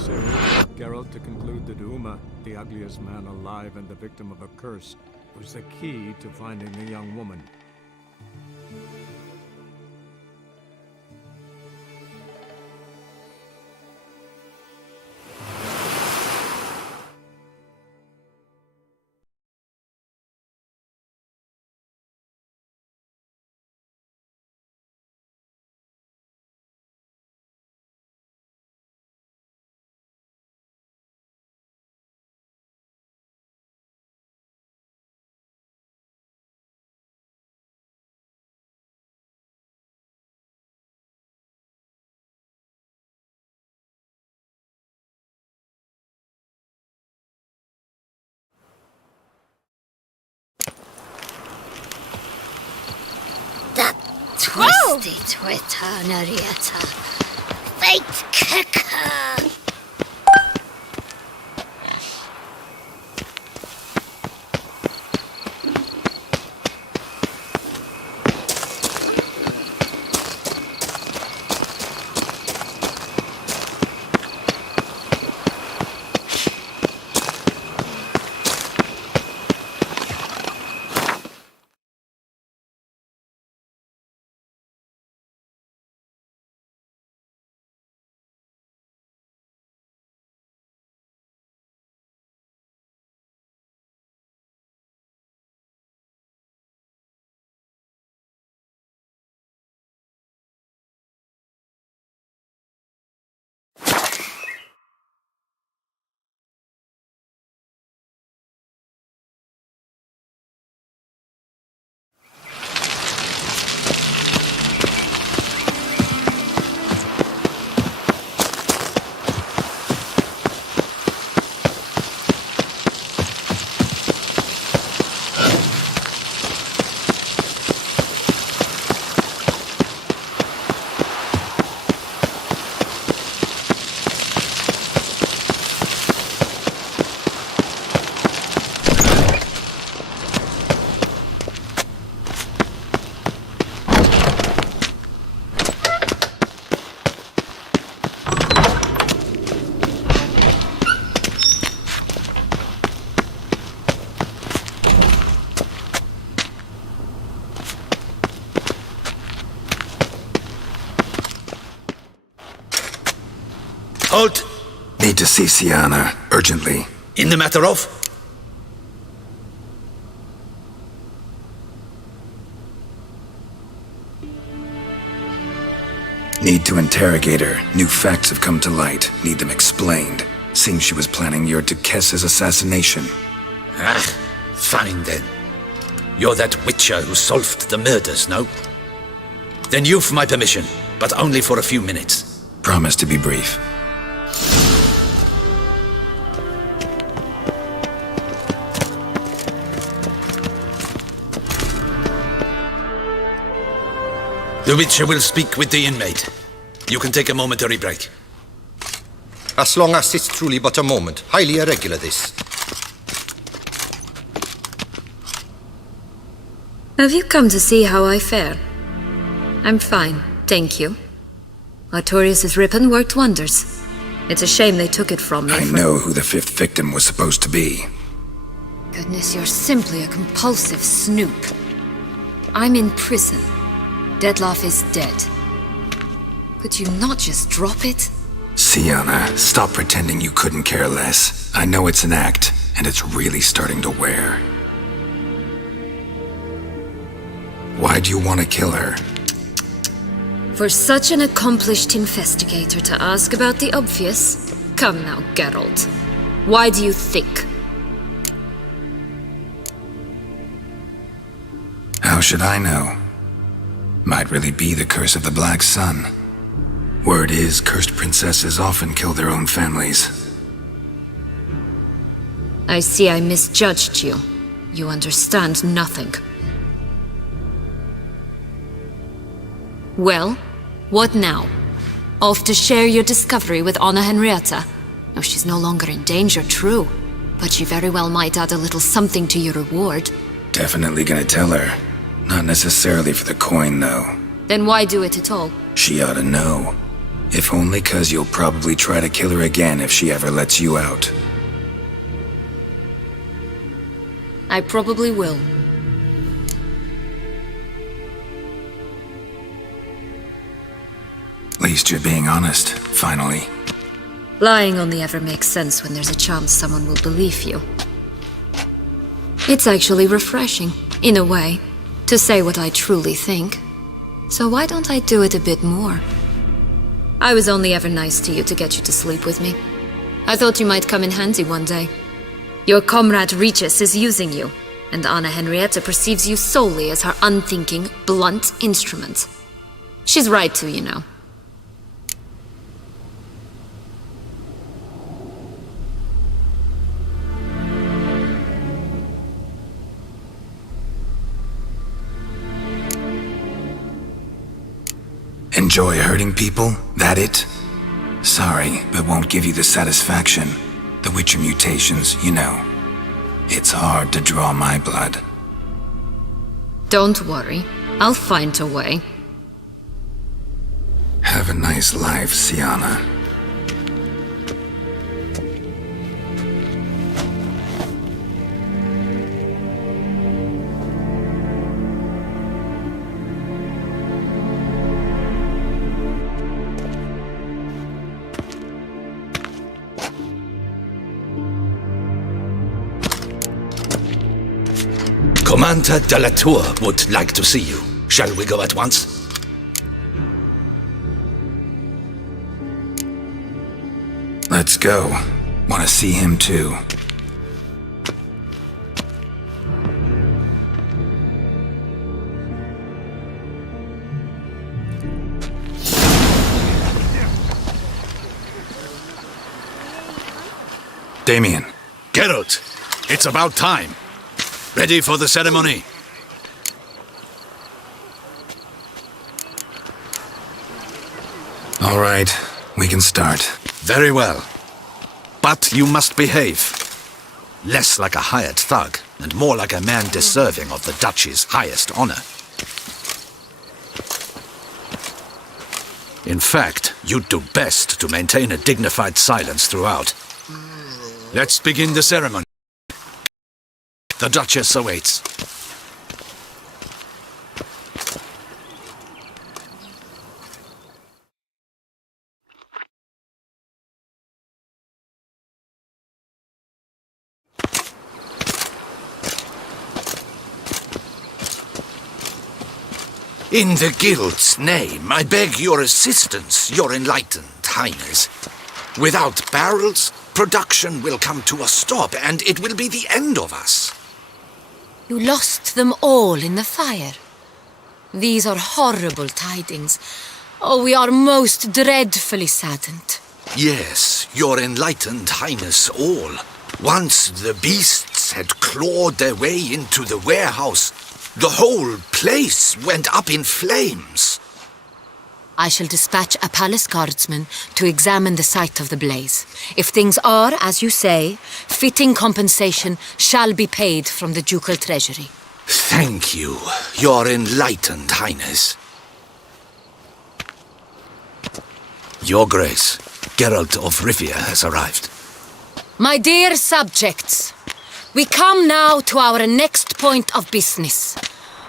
necessary for Geralt to conclude that Uma, the ugliest man alive and the victim of a curse, was the key to finding the young woman. That twisty Twitter, Henrietta. Fate kicker! Halt! Need to see Syanna, urgently. In the matter of? Need to interrogate her. New facts have come to light. Need them explained. Seems she was planning your to Kess's assassination. Ah, fine then. You're that witcher who solved the murders, no? Then you've my permission, but only for a few minutes. Promise to be brief. The Witcher will speak with the inmate. You can take a momentary break. As long as it's truly but a moment. Highly irregular, this. Have you come to see how I fare? I'm fine, thank you. Artorius' ribbon worked wonders. It's a shame they took it from me. I know who the fifth victim was supposed to be. Goodness, you're simply a compulsive snoop. I'm in prison. Dettlaff is dead. Could you not just drop it? Syanna, stop pretending you couldn't care less. I know it's an act, and it's really starting to wear. Why do you want to kill her? For such an accomplished investigator to ask about the obvious? Come now, Geralt. Why do you think? How should I know? Might really be the curse of the Black Sun. Word is, cursed princesses often kill their own families. I see I misjudged you. You understand nothing. Well, what now? Off to share your discovery with Anna Henrietta? No, she's no longer in danger, true. But she very well might add a little something to your reward. Definitely gonna tell her. Not necessarily for the coin, though. Then why do it at all? She ought to know. If only 'cause you'll probably try to kill her again if she ever lets you out. I probably will. At least you're being honest, finally. Lying only ever makes sense when there's a chance someone will believe you. It's actually refreshing, in a way, to say what I truly think. So why don't I do it a bit more? I was only ever nice to you to get you to sleep with me. I thought you might come in handy one day. Your comrade Regis is using you, and Anna Henrietta perceives you solely as her unthinking, blunt instrument. She's right to, you know. Enjoy hurting people? That it? Sorry, but won't give you the satisfaction. The Witcher mutations, you know. It's hard to draw my blood. Don't worry. I'll find a way. Have a nice life, Siana. Commander de la Tour would like to see you. Shall we go at once? Let's go. Want to see him too. Damien. Geralt, it's about time. Ready for the ceremony? All right, we can start. Very well. But you must behave. Less like a hired thug, and more like a man deserving of the Duchy's highest honor. In fact, you'd do best to maintain a dignified silence throughout. Let's begin the ceremony. The Duchess awaits. In the Guild's name, I beg your assistance, your enlightened highness. Without barrels, production will come to a stop, and it will be the end of us. You lost them all in the fire. These are horrible tidings. Oh, we are most dreadfully saddened. Yes, your enlightened highness all. Once the beasts had clawed their way into the warehouse, the whole place went up in flames. I shall dispatch a palace guardsman to examine the site of the blaze. If things are, as you say, fitting compensation shall be paid from the ducal treasury. Thank you, your enlightened highness. Your Grace, Geralt of Rivia has arrived. My dear subjects, we come now to our next point of business.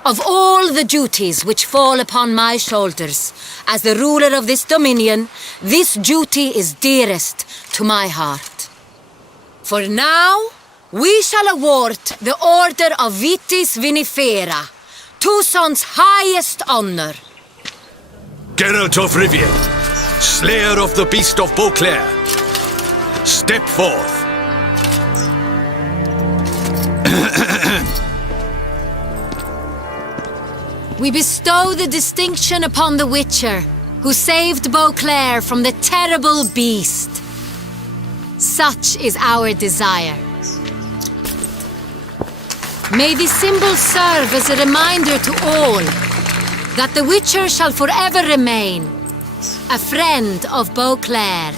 Of all the duties which fall upon my shoulders, as the ruler of this dominion, this duty is dearest to my heart. For now, we shall award the Order of Vitis Vinifera, Toussaint's highest honor. Geralt of Rivia, slayer of the beast of Beauclair, step forth. We bestow the distinction upon the Witcher, who saved Beauclair from the terrible beast. Such is our desire. May this symbol serve as a reminder to all that the Witcher shall forever remain a friend of Beauclair.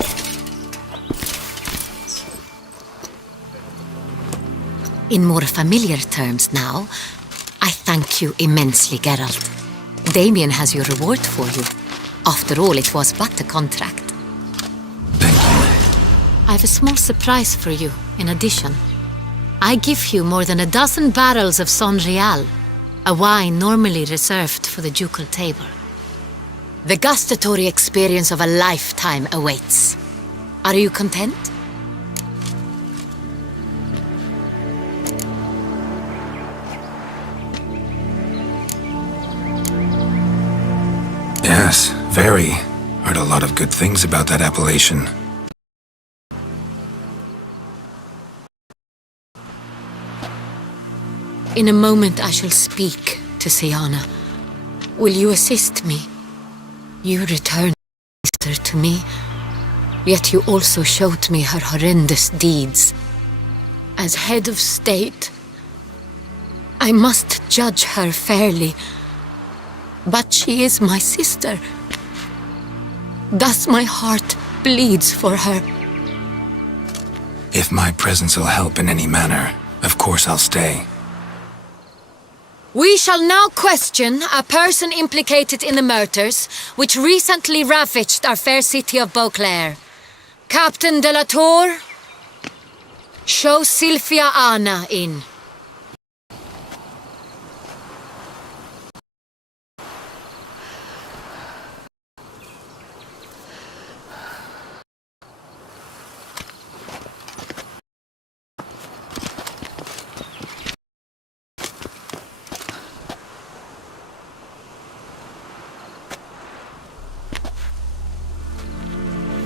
In more familiar terms now, I thank you immensely, Geralt. Damien has your reward for you. After all, it was but a contract. Thank you. I have a small surprise for you, in addition. I give you more than a dozen barrels of Son Real, a wine normally reserved for the ducal table. The gustatory experience of a lifetime awaits. Are you content? Yes, very. Heard a lot of good things about that appellation. In a moment I shall speak to Siana. Will you assist me? You returned sister to me, yet you also showed me her horrendous deeds. As head of state, I must judge her fairly, but she is my sister. Thus my heart bleeds for her. If my presence will help in any manner, of course I'll stay. We shall now question a person implicated in the murders which recently ravaged our fair city of Beauclair. Captain de la Tour, show Sylvia Anna in.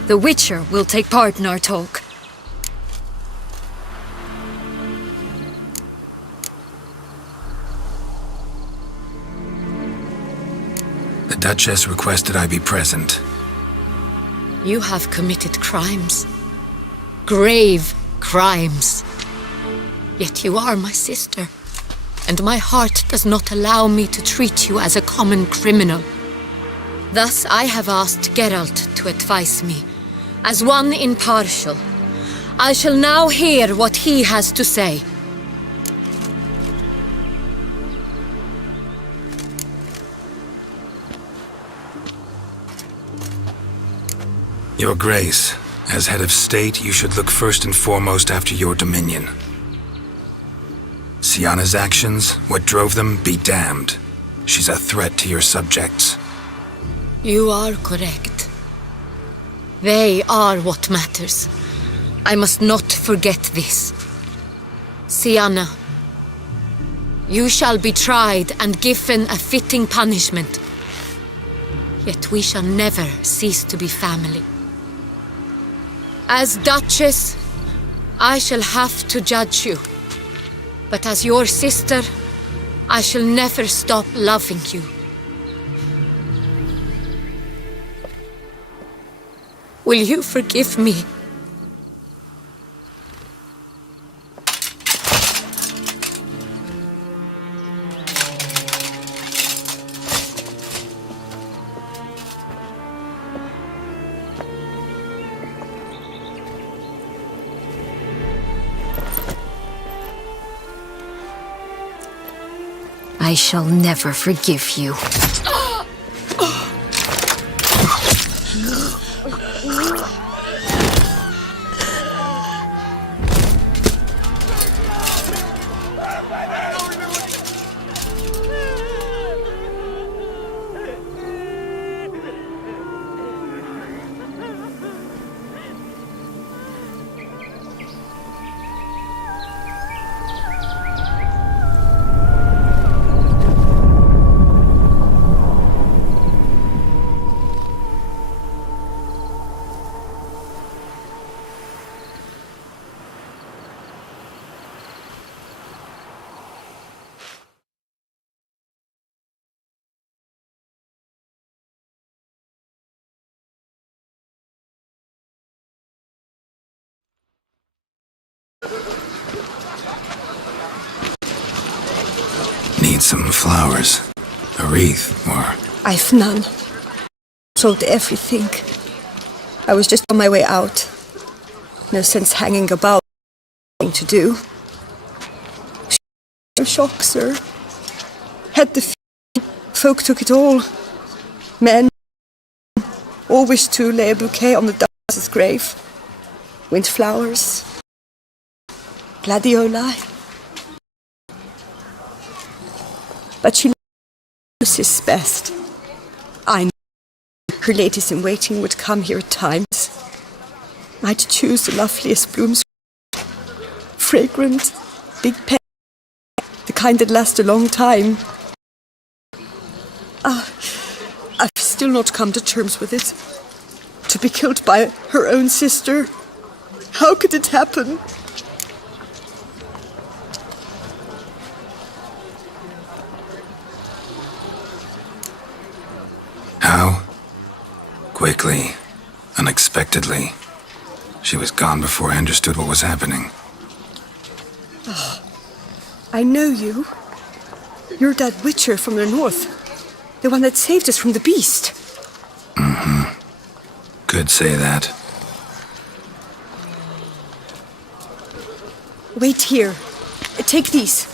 The Witcher will take part in our talk. The Duchess requested I be present. You have committed crimes. Grave crimes. Yet you are my sister, and my heart does not allow me to treat you as a common criminal. Thus I have asked Geralt to advise me, as one impartial. I shall now hear what he has to say. Your Grace, as head of state, you should look first and foremost after your dominion. Siana's actions, what drove them, be damned. She's a threat to your subjects. You are correct. They are what matters. I must not forget this. Siana, you shall be tried and given a fitting punishment. Yet we shall never cease to be family. As Duchess, I shall have to judge you. But as your sister, I shall never stop loving you. Will you forgive me? I shall never forgive you. Need some flowers. A wreath, or... I've none. Sold everything. I was just on my way out. No sense hanging about. Nothing to do. Shock, sir. Had the folk took it all. Men, always to lay a bouquet on the Duchess's grave. Windflowers, gladioli. But she knows his best. I know her ladies in waiting would come here at times. I'd choose the loveliest blooms, fragrant, big pen, the kind that last a long time. I've still not come to terms with it. To be killed by her own sister. How could it happen? How? Quickly. Unexpectedly. She was gone before I understood what was happening. Oh, I know you. You're that witcher from the north. The one that saved us from the beast. Mm-hmm. Could say that. Wait here. Take these.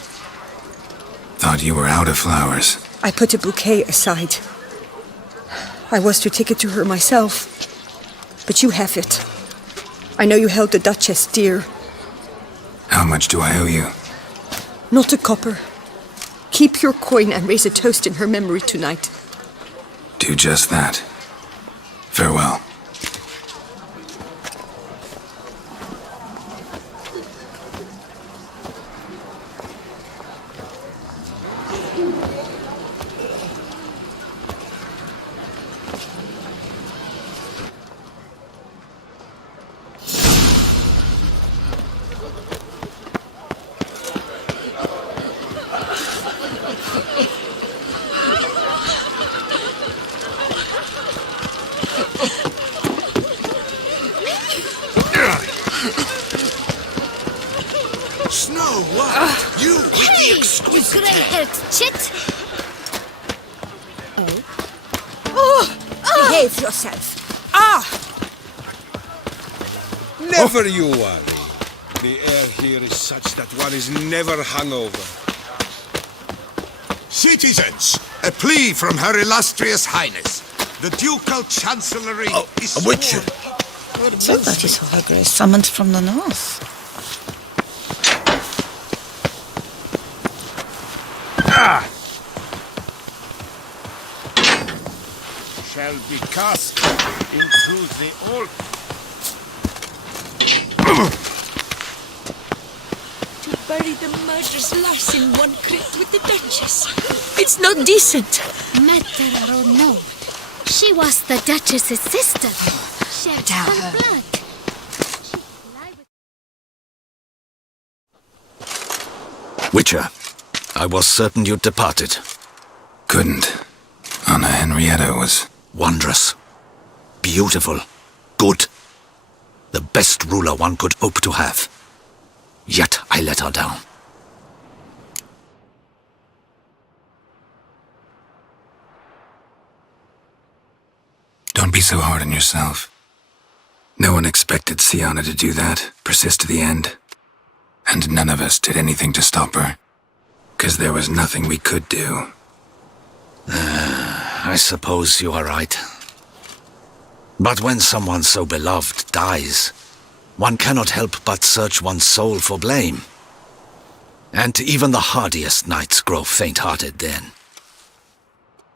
Thought you were out of flowers. I put a bouquet aside. I was to take it to her myself. But you have it. I know you held the Duchess dear. How much do I owe you? Not a copper. Keep your coin and raise a toast in her memory tonight. Do just that. Farewell. Snow White! You with the You exquisite grey-haired chit! Behave yourself. Never you worry. The air here is such that one is never hungover. Citizens, a plea from Her Illustrious Highness. The Ducal Chancellery is a witcher. So that is how her grace summoned from the north. Shall be cast into the old. To bury the murderous lass in one crypt with the Duchess. It's not decent. Matter or no, she was the Duchess's sister. Shared her blood. Witcher, I was certain you'd departed. Couldn't. Anna Henrietta was... Wondrous. Beautiful. Good. The best ruler one could hope to have. Yet I let her down. Don't be so hard on yourself. No one expected Sienna to do that, persist to the end. And none of us did anything to stop her. 'Cause there was nothing we could do. I suppose you are right. But when someone so beloved dies, one cannot help but search one's soul for blame. And even the hardiest knights grow faint-hearted then.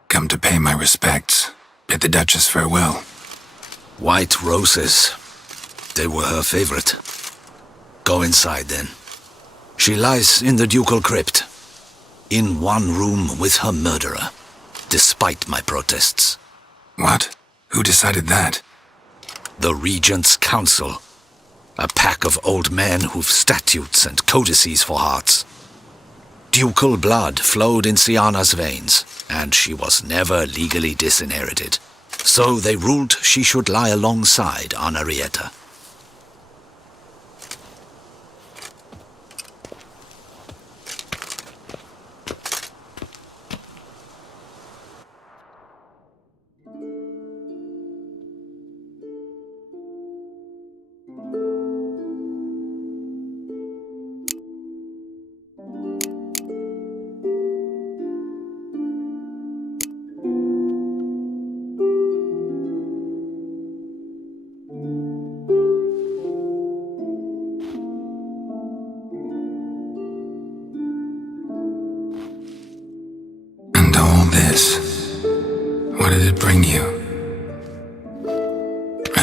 Come to pay my respects. Bid the Duchess farewell. White roses. They were her favorite. Go inside then. She lies in the ducal crypt. In one room with her murderer. Despite my protests. What? Who decided that? The Regent's Council. A pack of old men who've statutes and codices for hearts. Ducal blood flowed in Sienna's veins, and she was never legally disinherited. So they ruled she should lie alongside Anarietta.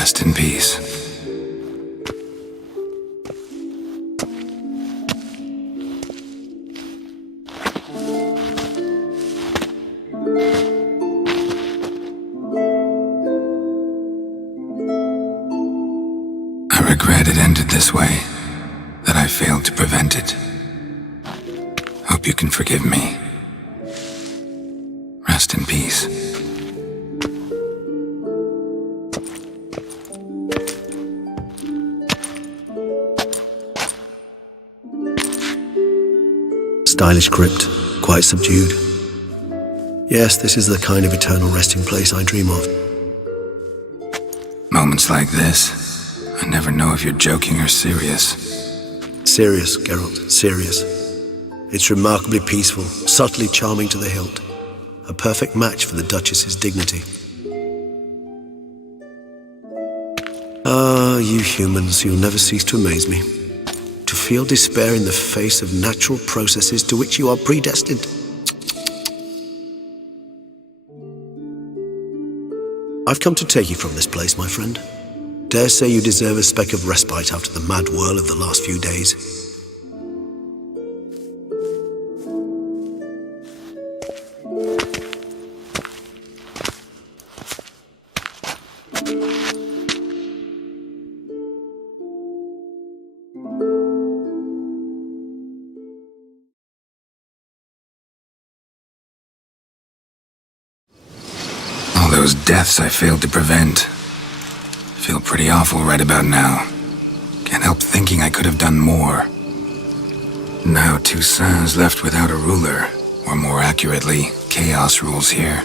Rest in peace. I regret it ended this way, that I failed to prevent it. Hope you can forgive me. Rest in peace. Stylish crypt, quite subdued. Yes, this is the kind of eternal resting place I dream of. Moments like this, I never know if you're joking or serious. Serious, Geralt, serious. It's remarkably peaceful, subtly charming to the hilt. A perfect match for the Duchess's dignity. Ah, you humans, you'll never cease to amaze me. To feel despair in the face of natural processes to which you are predestined. I've come to take you from this place, my friend. Dare say you deserve a speck of respite after the mad whirl of the last few days. All those deaths I failed to prevent. Feel pretty awful right about now. Can't help thinking I could have done more. Now Toussaint's left without a ruler, or more accurately, chaos rules here.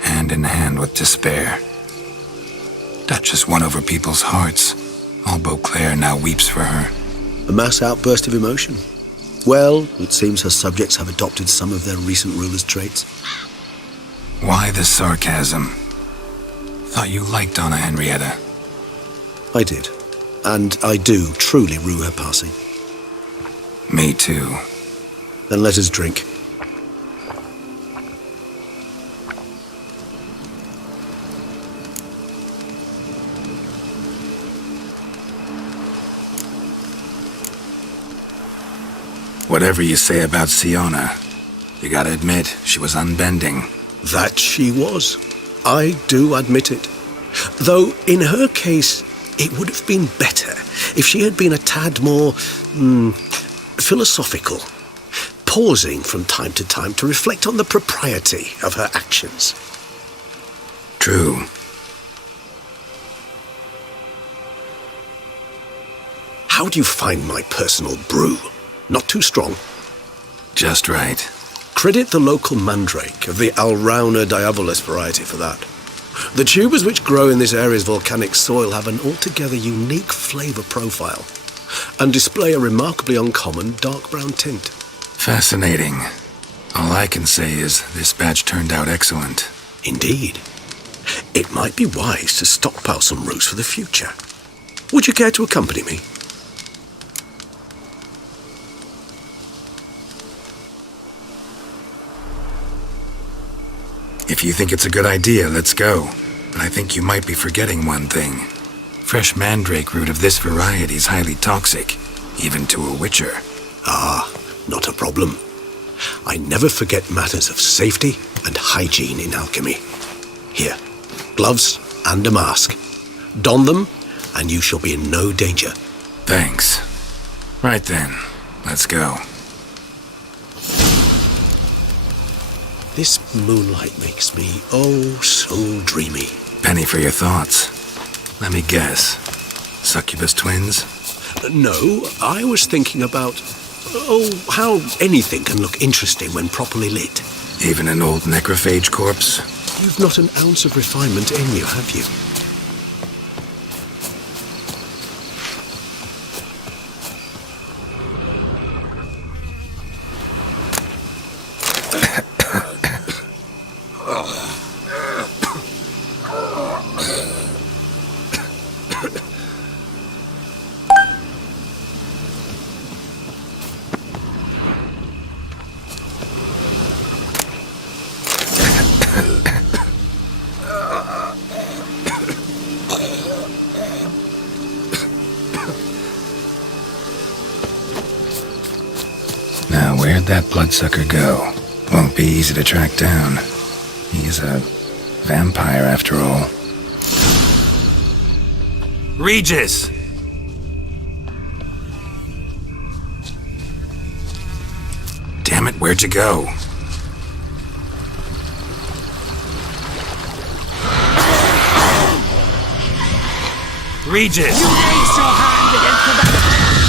Hand in hand with despair. Duchess won over people's hearts. All Beauclair now weeps for her. A mass outburst of emotion. Well, it seems her subjects have adopted some of their recent ruler's traits. Why the sarcasm? Thought you liked Donna Henrietta. I did. And I do truly rue her passing. Me too. Then let us drink. Whatever you say about Siona, you gotta admit, she was unbending. That she was. I do admit it. Though, in her case, it would have been better if she had been a tad more, philosophical, pausing from time to time to reflect on the propriety of her actions. True. How do you find my personal brew? Not too strong? Just right. Credit the local mandrake of the Alrauna diabolus variety for that. The tubers which grow in this area's volcanic soil have an altogether unique flavour profile and display a remarkably uncommon dark brown tint. Fascinating. All I can say is this batch turned out excellent. Indeed. It might be wise to stockpile some roots for the future. Would you care to accompany me? If you think it's a good idea, let's go. But I think you might be forgetting one thing. Fresh mandrake root of this variety is highly toxic, even to a witcher. Ah, not a problem. I never forget matters of safety and hygiene in alchemy. Here, gloves and a mask. Don them, and you shall be in no danger. Thanks. Right then, let's go. This moonlight makes me, oh, so dreamy. Penny for your thoughts. Let me guess. Succubus twins? No, I was thinking about, how anything can look interesting when properly lit. Even an old necrophage corpse? You've not an ounce of refinement in you, have you? where'd that bloodsucker go? Won't be easy to track down. He's a vampire after all. Regis! Damn it, where'd you go? Regis! You raise your hand against the